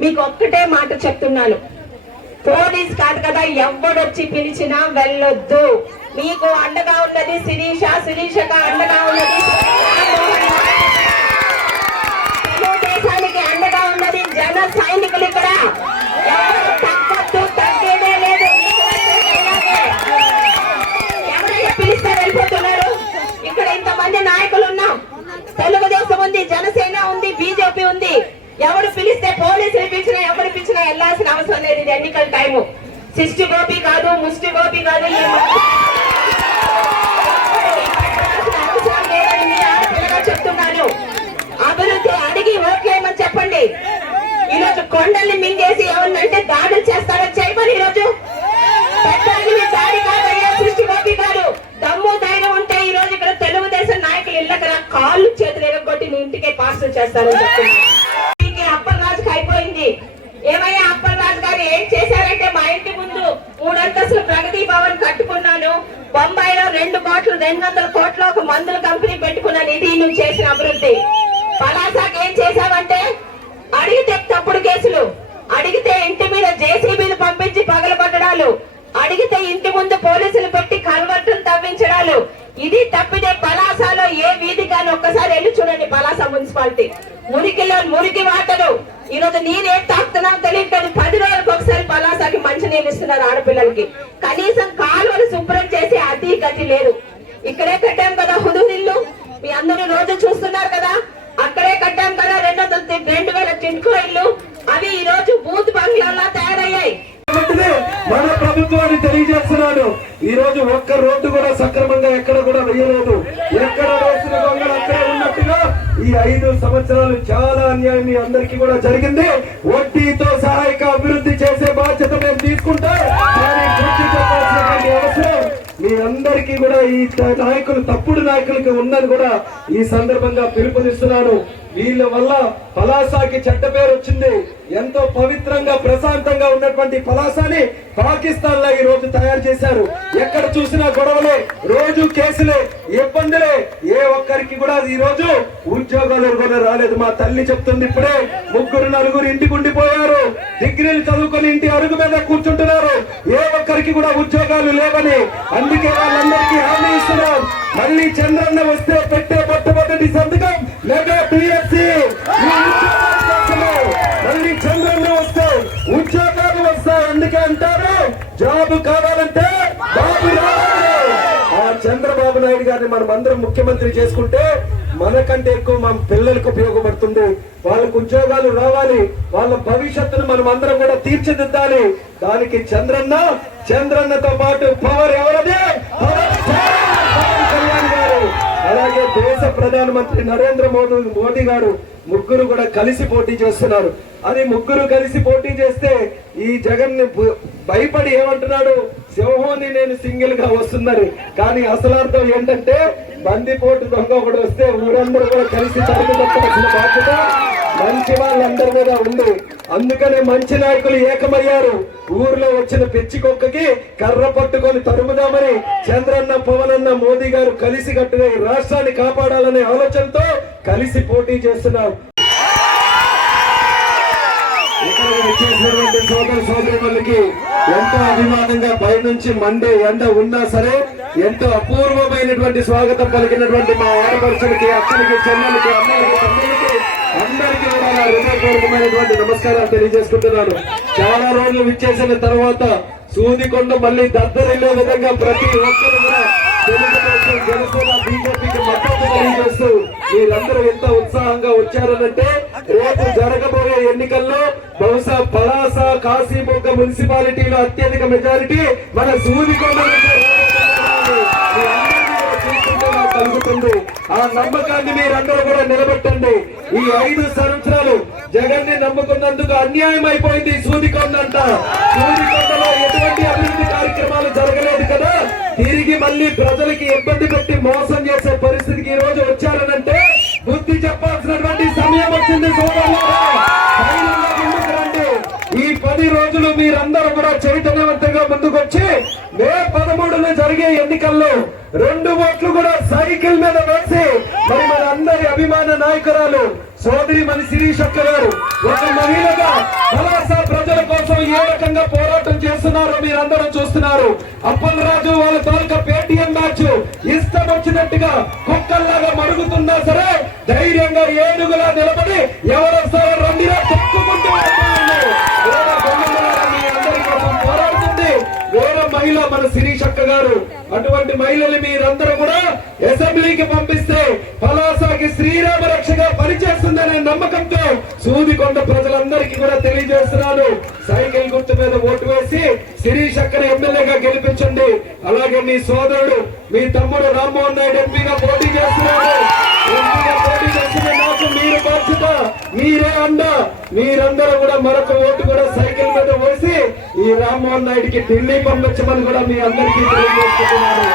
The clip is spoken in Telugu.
మీకు ఒక్కటే మాట చెప్తున్నాను, పోలీస్ కాదు కదా, ఎవడొచ్చి పిలిచినా వెళ్ళొద్దు. మీకు అండగా ఉన్నది శిరీష, శిరీషగా అండగా ఉన్నది తెలుగుదేశానికి అండగా ఉన్నది జన సైనికులు. ఇక్కడ తగ్గద్దు, తగ్గేదే లేదు. ఎవరైనా పిలిస్తే వెళ్ళిపోతున్నారు. ఇక్కడ ఇంతమంది నాయకులు ఉన్నాం. తెలుగుదేశం ఉంది, జనసేన ఉంది, బీజేపీ ఉంది. ఎవరు పిలిస్తే పోలీసులు పిలిచినా ఎవరు పిలిచినా వెళ్లాల్సిన అవసరం లేదు. ఇది ఎన్నికల టైము. సిష్టి గోపి కాదు, ముష్టి గోపి కాదు. అవసరం లేదని మీ ఆడపిల్లగా చెప్తున్నాను. అభివృద్ధి అడిగి ఓట్లేయమని చెప్పండి. ఈరోజు కొండల్ని మింగేసి ఎవరినంటే దాడులు చేస్తారో చేయమని. ఈరోజు పెద్ద దాడి కాదయ్యా సృష్టి గోపి గారు. దమ్ము ధైర్యం ఉంటే ఈ రోజు ఇక్కడ తెలుగుదేశం నాయకులు ఇళ్ళకి కాళ్ళు చేతులు ఎరగొట్టి నీ ఇంటికే పార్సల్ చేస్తారని చెప్తున్నారు. అప్పలరాజుకి అయిపోయింది. ఏమయ్యా అప్పలరాజు గారు ఏం చేశారంటే, మా ఇంటి ముందు 3 అంతస్తులు ప్రగతి భవన్ కట్టుకున్నాను. బొంబాయిలో 200 కోట్ల ఒక మందుల కంపెనీ పెట్టుకున్నాను. ఇది నువ్వు చేసిన అభివృద్ధి. పలాసాకి ఏం చేశావంటే, అడిగితే తప్పుడు కేసులు, అడిగితే ఇంటి మీద జేసీబీలు పంపించి పగలగొట్టడాలు, అడిగితే ఇంటి ముందు పోలీసులు పెట్టి కల్వర్టులు తవ్వించడాలు. ఇది తప్పితే పలాసాలో ఏ వీధి కానీ ఒక్కసారి వెళ్ళి చూడండి. పలాస మున్సిపాలిటీ మురికిలో మురికి వాటరు. ఈ రోజు నీరేం తాగుతున్నావు తెలియదు కానీ 10 రోజులకు ఒకసారి పలాసాకి మంచి నీళ్ళు ఇస్తున్నారు ఆడపిల్లలకి. కనీసం కాలువలు శుభ్రం చేసి అతి గతి లేదు. ఇక్కడే కట్టాం కదా హుదూదిల్లు, మీ అందరూ రోజు చూస్తున్నారు కదా. అక్కడే కట్టాం కదా 2000 టింకో ఇల్లు. అవి ఈ రోజు బూత్ బంగ్లాలా తయారయ్యాయి. మన ప్రభుత్వాన్ని తెలియజేస్తున్నాను. ఈ రోజు ఒక్క రోడ్డు కూడా సక్రమంగా ఎక్కడ కూడా వేయలేదు. ఎక్కడ వేసిన దొంగలు అక్కడే ఉన్నట్టుగా ఈ 5 సంవత్సరాలు చాలా అన్యాయం మీ అందరికీ కూడా జరిగింది. వడ్డీతో సహాయక అభివృద్ధి చేసే బాధ్యత మేము తీసుకుంటా. అవసరం మీ అందరికీ కూడా ఈ నాయకులు తప్పుడు నాయకులకి ఉన్నది కూడా ఈ సందర్భంగా పిలుపునిస్తున్నాను. వీళ్ళ వల్ల పలాసాకి చెడ్డ పేరు వచ్చింది. ఎంతో పవిత్రంగా ప్రశాంతంగా ఉన్నటువంటి పలాసాని పాకిస్తాన్ లా ఈ రోజు తయారు చేశారు. ఎక్కడ చూసినా గొడవలే, రోజు కేసులే, ఇబ్బందులే. ఏ ఒక్కరికి కూడా ఈ రోజు ఉద్యోగాలు కూడా రాలేదు. మా తల్లి చెప్తుంది, ఇప్పుడే 3-4 ఇంటికి ఉండిపోయారు. డిగ్రీలు చదువుకొని ఇంటి అరుగు మీద కూర్చుంటున్నారు. ఏ ఒక్కరికి కూడా ఉద్యోగాలు లేవని. అందుకే వాళ్ళందరికీ హామీ ఇస్తున్నాం. మళ్ళీ చంద్రన్న వస్తే పెట్టే మొట్టమొదటి సంతకం మెగా పిఎస్సి. మళ్ళీ చంద్రన్న వస్తే ఉద్యోగాలు వస్తాయి. అందుకే అంటారు, జాబ్ కావాలంటే బాబు రావాలి. ఆ చంద్రబాబు నాయుడు గారిని మనం అందరం ముఖ్యమంత్రి చేసుకుంటే మనకంటే ఎక్కువ మన పిల్లలకు ఉపయోగపడుతుంది. వాళ్ళకు ఉద్యోగాలు రావాలి, వాళ్ళ భవిష్యత్తును మనం అందరం కూడా తీర్చిదిద్దాలి. దానికి చంద్రన్నతో పాటు పవర్ ఎవరది? పవన్ కళ్యాణ్ గారు, అలాగే దేశ ప్రధానమంత్రి నరేంద్ర మోదీ గారు ముగ్గురు కూడా కలిసి పోటీ చేస్తున్నారు. అది ముగ్గురు కలిసి పోటీ చేస్తే ఈ జగన్ ని భయపడి ఏమంటున్నాడు, సింహాన్ని నేను సింగిల్ గా వస్తుందని. కానీ అసలార్థం ఏంటంటే బందిపోటు దొంగ ఒకటి వస్తే ఊరందరూ కూడా కలిసి తరగదొక్కవలసిన బాధ్యత మంచి వాళ్ళందరి మీద ఉంది. అందుకనే మంచి నాయకులు ఏకమయ్యారు. ఊర్లో వచ్చిన పిచ్చి కుక్కకి కర్ర పట్టుకొని తరుముదామని చంద్రన్న, పవన్ అన్న, మోదీ గారు కలిసి కట్టుగా ఈ రాష్ట్రాన్ని కాపాడాలనే ఆలోచనతో కలిసి పోటీ చేస్తున్నారు. ఇక్కడ వచ్చేసినటువంటి సోదరులకి ఎంతో అభిమానంగా పైనుంచి మండే ఎండ ఉన్నా సరే ఎంతో అపూర్వమైనటువంటి స్వాగతం పలికినటువంటి మా ఆడపడుచులకి, అక్కలకి, చెల్లెలకి, అమ్మలకి, తమ్ములకి అందరికీ కూడా నా హృదయపూర్వకమైనటువంటి నమస్కారాలు తెలియజేసుకుంటున్నాను. చాలా రోజులు విచ్చేసిన తర్వాత సూదికొండ మళ్ళీ దద్దరిల్లే విధంగా ప్రతి ఒక్కరు కూడా తెలుగుదేశం, జనసేన, బీజేపీకి మద్దతు తెలియజేస్తూ మీరందరూ ఎంత ఉత్సాహంగా వచ్చారనంటే రేపు జరగబోయే ఎన్నికల్లో బహుశా పలాస, కాశీబుగ్గ మున్సిపాలిటీలో అత్యధిక మెజారిటీ మన సూదికొండ కలుగుతుంది. ఆ నమ్మకాన్ని మీరందరూ కూడా నిలబెట్టండి. ఈ 5 సంవత్సరాలు జగన్ ని నమ్ముకున్నందుకు అన్యాయం అయిపోయింది సూదికొండ అంట. సూదికొండలో ఎటువంటి అభివృద్ధి కార్యక్రమాలు జరగలేదు కదా. తిరిగి మళ్ళీ ప్రజలకి ఇబ్బంది పెట్టి మోసం చేసే పరిస్థితికి ఈ రోజు వచ్చారనంటే బుద్ధి చెప్పాల్సినటువంటి సమయం వచ్చింది సోదరులారా. ఈ 10 రోజులు మీరందరూ కూడా చైతన్యవంతంగా ముందుకొచ్చి మే 13న జరిగే ఎన్నికల్లో 2 ఓట్లు కూడా సైకిల్ మీద వేసి మరి మన అందరి అభిమాన నాయకురాలు సోదరి మన శిరీషక్క గారు ఒక మహిళగా పలాస ప్రజల కోసం ఏ రకంగా పోరాటం చేస్తున్నారో మీరందరూ చూస్తున్నారు. అప్పలరాజు వాళ్ళ తాలూకా పేటీఎం మ్యాచ్ ఇష్టం వచ్చినట్టుగా కుక్కల్లాగా మరుగుతున్నా సరే ధైర్యంగా ఏనుగులా నిలబడి ఎవరొస్తారో రండిరా చెప్పుకుంటూ పోరాడుతుంది వేరే మహిళ మన శిరీషక్క గారు. అటువంటి మహిళలు మీరందరూ కూడా అసెంబ్లీకి పంపిస్తే పలాసకి శ్రీరామ రక్షగా పనిచేస్తుందనే నమ్మకంతో సూదికొండ ప్రజలందరికీ కూడా తెలియజేస్తున్నాను. సైకిల్ గుర్తు మీద ఓటు వేసి శిరీషక్కని ఎమ్మెల్యేగా గెలిపించండి. అలాగే మీ సోదరుడు, మీ తమ్ముడు రామ్మోహన్ నాయుడు ఎంపీగా పోటీ చేస్తున్నాడు. ఎంపీగా పోటీ చేస్తున్న నాకు మీరు బాధ్యత, మీరే అండ. మీరందరూ కూడా మరొక ఓటు కూడా సైకిల్ మీద వేసి ఈ రామ్మోహన్ నాయుడికి ఢిల్లీ పంపించమని కూడా మీ అందరికీ తెలియజేస్తున్నాను.